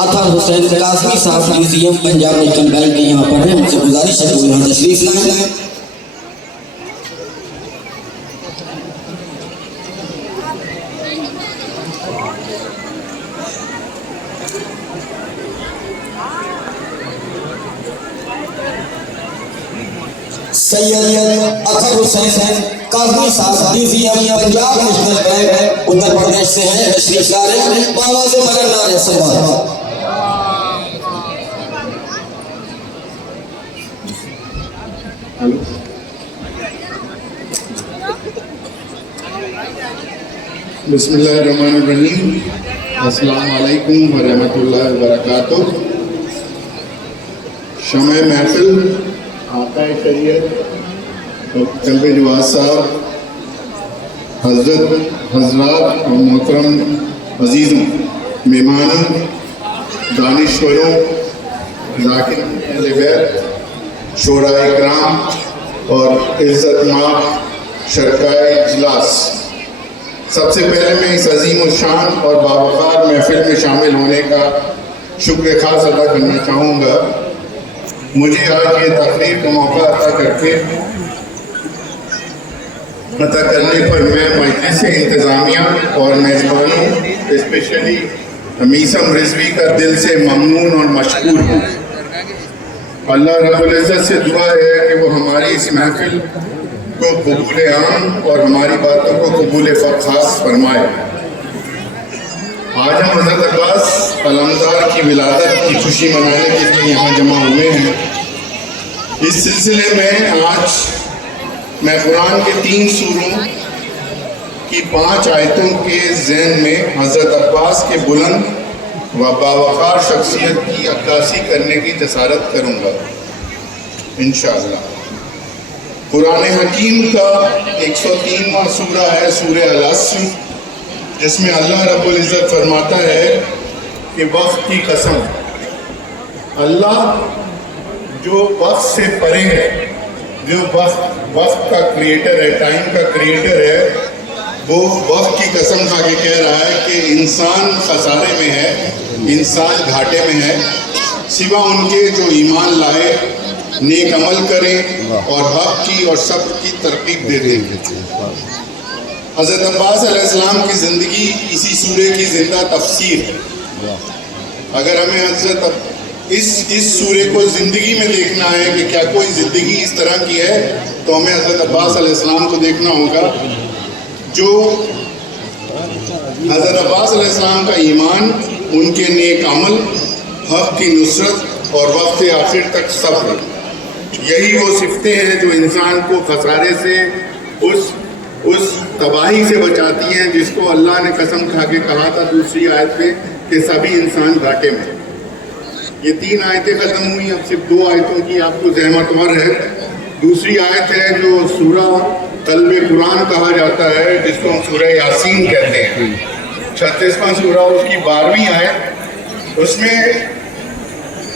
اطہر حسین قاسمی صاحب museum Punjab national bank کے یہاں پر ہیں، ان سے گزارش ہے وہ یہاں تشریف لائیں۔ سید اطہر حسین قاسمی صاحب museum Punjab national bank Uttar Pradesh سے ہیں، تشریف لا رہے ہیں، باواز مگر نعرہ سلوات۔ بسم اللہ الرحمن الرحیم، السلام علیکم ورحمۃ اللہ وبرکاتہ۔ شمع محفل آقا شریعت قلب جواد صاحب، حضرات اور محترم عزیزوں، مہمانوں، دانشوروں، ذاکرین اہل بیت، شورائے کرام اور عزت مآب شرکائے اجلاس، سب سے پہلے میں اس عظیم الشان اور باوقار محفل میں شامل ہونے کا شکر خاص ادا کرنا چاہوں گا۔ مجھے آج یہ تقریر کا موقع عطا کرنے پر میں مجلس انتظامیہ اور میزبانوں اسپیشلی میثم رضوی کا دل سے ممنون اور مشکور ہوں۔ اللہ رب العزت سے دعا ہے کہ وہ ہماری اس محفل کو قبول عام اور ہماری باتوں کو قبول خاص فرمائے۔ آج ہم حضرت عباس علمدار کی ولادت کی خوشی منانے کے لیے یہاں جمع ہوئے ہیں۔ اس سلسلے میں آج میں قرآن کے 3 سوروں کی 5 آیتوں کے ذہن میں حضرت عباس کے بلند و باوقار شخصیت کی عکاسی کرنے کی جسارت کروں گا انشاءاللہ۔ قرآن حکیم کا 103واں سورہ ہے سورہ العصر، جس میں اللہ رب العزت فرماتا ہے کہ وقت کی قسم، اللہ جو وقت سے پرے ہے، جو وقت کا کریٹر ہے، ٹائم کا کریٹر ہے، وہ وقت کی قسم کھا کے کہہ رہا ہے کہ انسان خسارے میں ہے، انسان گھاٹے میں ہے، سوا ان کے جو ایمان لائے، نیک عمل کریں اور حق کی اور صبر کی ترغیب دے دیں۔ حضرت عباس علیہ السلام کی زندگی اسی سورے کی زندہ تفسیر ہے۔ اگر ہمیں حضرت اس سورے کو زندگی میں دیکھنا ہے کہ کیا کوئی زندگی اس طرح کی ہے، تو ہمیں حضرت عباس علیہ السلام کو دیکھنا ہوگا، جو حضرت عباس علیہ السلام کا ایمان، ان کے نیک عمل، حق کی نصرت اور وقت آخر تک صبر، یہی وہ صفتیں ہیں جو انسان کو خسارے سے، اس تباہی سے بچاتی ہیں جس کو اللہ نے قسم کھا کے کہا تھا دوسری آیت میں کہ سبھی انسان گھاٹے میں۔ یہ 3 آیتیں ختم ہوئی، اب صرف 2 آیتوں کی آپ کو زحمت اور ہے۔ دوسری آیت ہے جو سورہ قلب قرآن کہا جاتا ہے، جس کو ہم سورہ یاسین کہتے ہیں، 36واں سورہ، اس کی 12ویں آیت۔ اس میں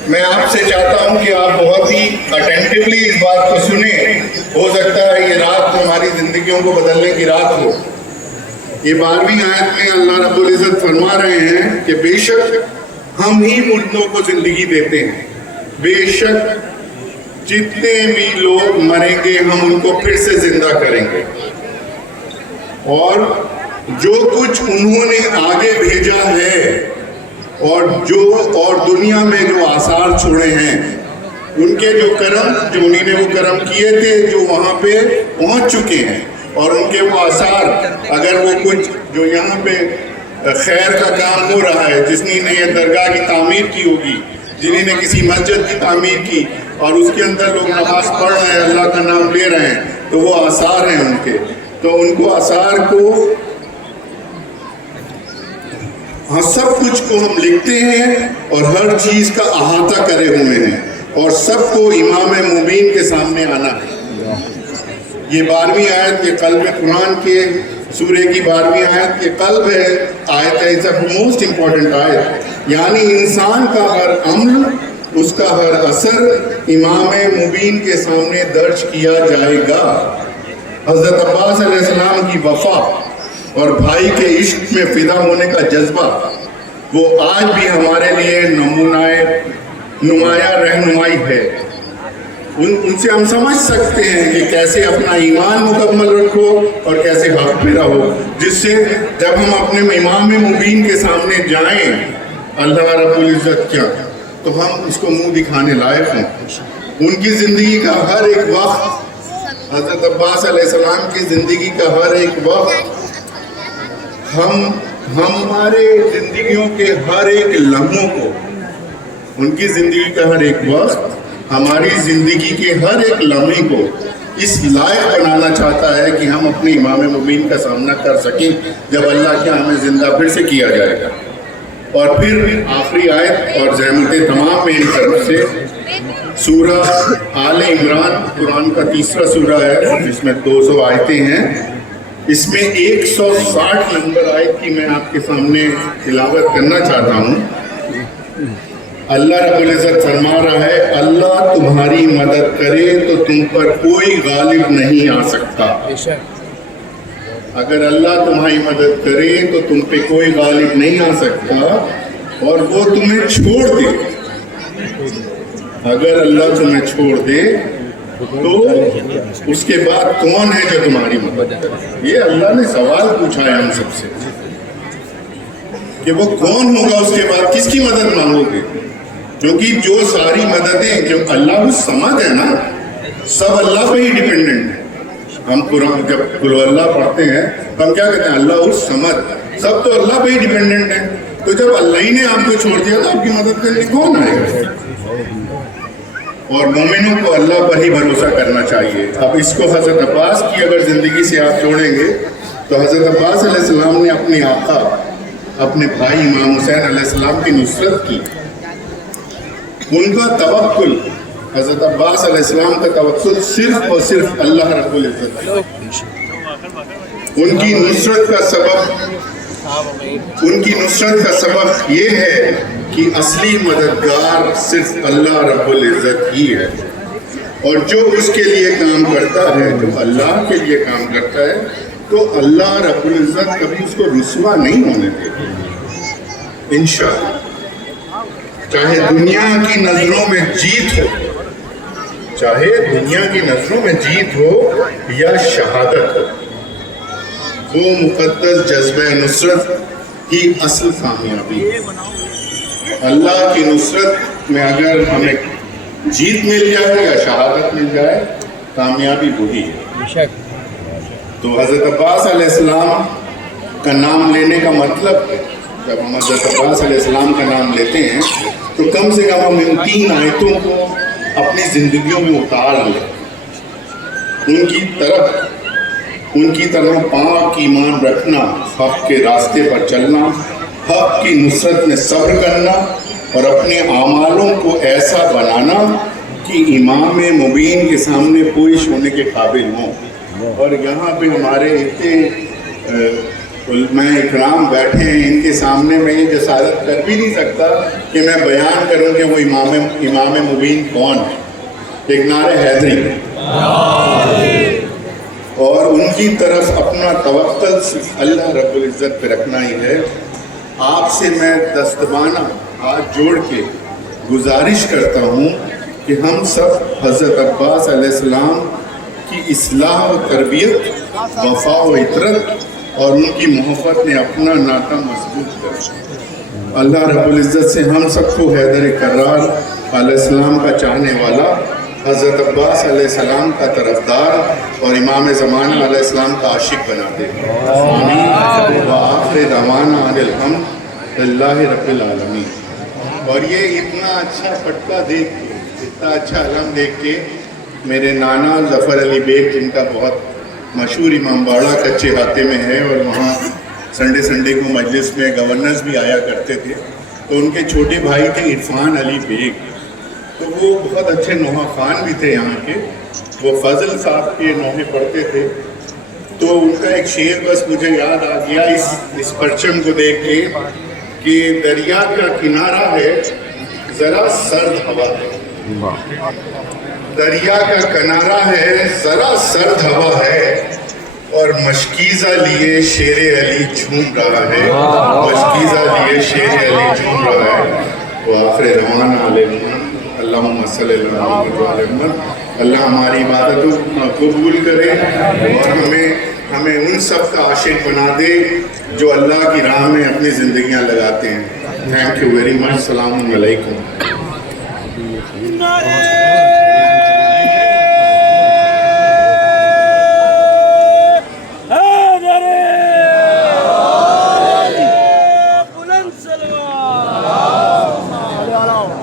میں آپ سے چاہتا ہوں کہ آپ بہت ہی اٹینٹیولی اس بات کو سنیں، ہو سکتا ہے یہ رات ہماری زندگیوں کو بدلنے کی رات ہو۔ یہ 12ویں آیت میں اللہ رب العزت فرما رہے ہیں کہ بے شک ہم ہی مردوں کو زندگی دیتے ہیں، بے شک جتنے بھی لوگ مریں گے ہم ان کو پھر سے زندہ کریں گے، اور جو کچھ انہوں نے آگے بھیجا ہے اور دنیا میں جو آثار چھوڑے ہیں، ان کے جو انہی نے وہ کرم کیے تھے جو وہاں پہ پہنچ چکے ہیں، اور ان کے وہ آثار، اگر وہ کچھ جو یہاں پہ خیر کا کام ہو رہا ہے، جس نے یہ درگاہ کی تعمیر کی ہوگی، جنہیں نے کسی مسجد کی تعمیر کی اور اس کے اندر لوگ نماز پڑھ رہے ہیں، اللہ کا نام لے رہے ہیں، تو وہ آثار ہیں ان کے، تو ان کو آثار کو سب کچھ کو ہم لکھتے ہیں اور ہر چیز کا احاطہ کرے ہوئے ہیں، اور سب کو امام مبین کے سامنے آنا ہے۔ یہ 12ویں آیت، یہ قلب قرآن کے سورے کی 12ویں آیت، یہ قلب ہے آیت ہے، it's a most important آیت، یعنی انسان کا ہر عمل، اس کا ہر اثر امام مبین کے سامنے درج کیا جائے گا۔ حضرت عباس علیہ السلام کی وفا اور بھائی کے عشق میں فدا ہونے کا جذبہ، وہ آج بھی ہمارے لیے نمایاں رہنمائی ہے. ان سے ہم سمجھ سکتے ہیں کہ کیسے اپنا ایمان مکمل رکھو اور کیسے حق پہ رہو، جس سے جب ہم اپنے امام مبین کے سامنے جائیں اللہ رب العزت کیا تو ہم اس کو منہ دکھانے لائق ہوں. ان کی زندگی کا ہر ایک وقت، حضرت عباس علیہ السلام کی زندگی کا ہر ایک وقت ہمارے زندگیوں کے ہر ایک لمحوں کو، ان کی زندگی کا ہر ایک وقت ہماری زندگی کے ہر ایک لمحے کو اس لائق بنانا چاہتا ہے کہ ہم اپنے امام مبین کا سامنا کر سکیں جب اللہ کے ہمیں زندہ پھر سے کیا جائے گا. اور پھر آخری آیت اور زحمتیں تمام میری طرف سے، سورہ آل عمران قرآن کا تیسرا سورہ ہے جس میں 200 آیتیں ہیں. اس میں 160 نمبر آیت کی میں آپ کے سامنے تلاوت کرنا چاہتا ہوں. اللہ رب العزت فرما رہا ہے، اللہ تمہاری مدد کرے تو تم پر کوئی غالب نہیں آ سکتا. اگر اللہ تمہاری مدد کرے تو تم پہ کوئی غالب نہیں آ سکتا، اور وہ تمہیں چھوڑ دے، اگر اللہ تمہیں چھوڑ دے تو اس کے بعد کون ہے جو تمہاری مدد کرے؟ یہ اللہ نے سوال پوچھا ہے ہم سب سے کہ وہ کون ہوگا اس کے بعد، کس کی مدد مانگو گے؟ کیونکہ جو ساری مددیں جو اللہ الصمد ہے نا، سب اللہ پہ ہی ڈیپینڈنٹ ہے. ہم قرآن جب قل اللہ پڑھتے ہیں تو ہم کیا کہتے ہیں؟ اللہ الصمد، سب تو اللہ پہ ہی ڈیپینڈنٹ ہے. تو جب اللہ ہی نے آپ کو چھوڑ دیا تو آپ کی مدد کرنے کون آئے گا؟ اور مومنوں کو اللہ پر ہی بھروسہ کرنا چاہیے. اب اس کو حضرت عباس کی اگر زندگی سے آپ جوڑیں گے تو حضرت عباس علیہ السلام نے اپنے آقا، اپنے بھائی امام حسین علیہ السلام کی نصرت کی. ان کا توکل، حضرت عباس علیہ السلام کا توکل صرف اور صرف اللہ رب العزت. ان کی نصرت کا سبب یہ ہے کہ اصلی مددگار صرف اللہ رب العزت ہی ہے، اور جو اس کے لیے کام کرتا ہے، جو اللہ کے لیے کام کرتا ہے، تو اللہ رب العزت کبھی اس کو رسوا نہیں ہونے دے گا انشاءاللہ. چاہے دنیا کی نظروں میں جیت ہو، چاہے دنیا کی نظروں میں جیت ہو یا شہادت ہو، وہ مقدس جذبہ نصرت کی اصل کامیابی ہے. اللہ کی نصرت میں اگر ہمیں جیت مل جائے یا شہادت مل جائے، کامیابی وہی ہے. تو حضرت عباس علیہ السلام کا نام لینے کا مطلب ہے، جب ہم حضرت عباس علیہ السلام کا نام لیتے ہیں تو کم سے کم ہم ان 3 آیتوں کو اپنی زندگیوں میں اتار لیں. ان کی طرح پاک ایمان رکھنا، حق کے راستے پر چلنا، حق کی نصرت میں صبر کرنا، اور اپنے اعمالوں کو ایسا بنانا کہ امام مبین کے سامنے پیش ہونے کے قابل ہوں. اور یہاں پہ ہمارے اتنے علماء اکرام بیٹھے ہیں، ان کے سامنے میں یہ جسارت کر بھی نہیں سکتا کہ میں بیان کروں کہ وہ امام مبین کون ہے. ایک نعرہ حیدری، اور ان کی طرف اپنا توکل صرف اللہ رب العزت پہ رکھنا ہی ہے. آپ سے میں دستبانہ ہاتھ جوڑ کے گزارش کرتا ہوں کہ ہم سب حضرت عباس علیہ السلام کی اصلاح و تربیت، وفا و عطرت اور ان کی محبت نے اپنا ناطہ مضبوط کر. اللہ رب العزت سے ہم سب کو حیدر کرار علیہ السلام کا چاہنے والا، حضرت عباس علیہ السلام کا طرفدار اور امام زمانہ علیہ السلام کا عاشق بنا دے. آمین. وآخر دعوانا ان الحمد للہ رب العالمین. اور یہ اتنا اچھا پٹکا دیکھ کے، اتنا اچھا علم دیکھ کے، میرے نانا ظفر علی بیگ جن کا بہت مشہور امام باڑہ کچے ہاتھے میں ہے، اور وہاں سنڈے کو مجلس میں گورنرز بھی آیا کرتے تھے، تو ان کے چھوٹے بھائی تھے عرفان علی بیگ، تو وہ بہت اچھے نوحہ خوان بھی تھے یہاں کے. وہ فضل صاحب کے نوحے پڑھتے تھے، تو ان کا ایک شعر بس مجھے یاد آ گیا اس پرچم کو دیکھ کے کہ دریا کا کنارہ ہے ذرا سرد ہوا ہے. دریا کا کنارہ ہے ذرا سرد ہوا ہے، اور مشکیزہ لیے شیر علی جھوم رہا ہے، مشکیزہ لیے شیر علی جھوم رہا ہے۔ وآخر دعوانا علیکم اللہم صلی اللہ علیہ وسلم۔ اللہ ہماری عبادت کو قبول کرے اور ہمیں ان سب کا عاشق بنا دے جو اللہ کی راہ میں اپنی زندگیاں لگاتے ہیں۔ تھینک یو ویری مچ، السلام علیکم۔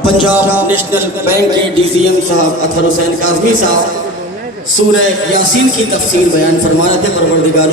پنجاب نیشنل بینک کے ڈی سی ایم صاحب اطہر حسین کاظمی صاحب سورہ یاسین کی تفسیر بیان فرما رہے تھے۔ پروردگار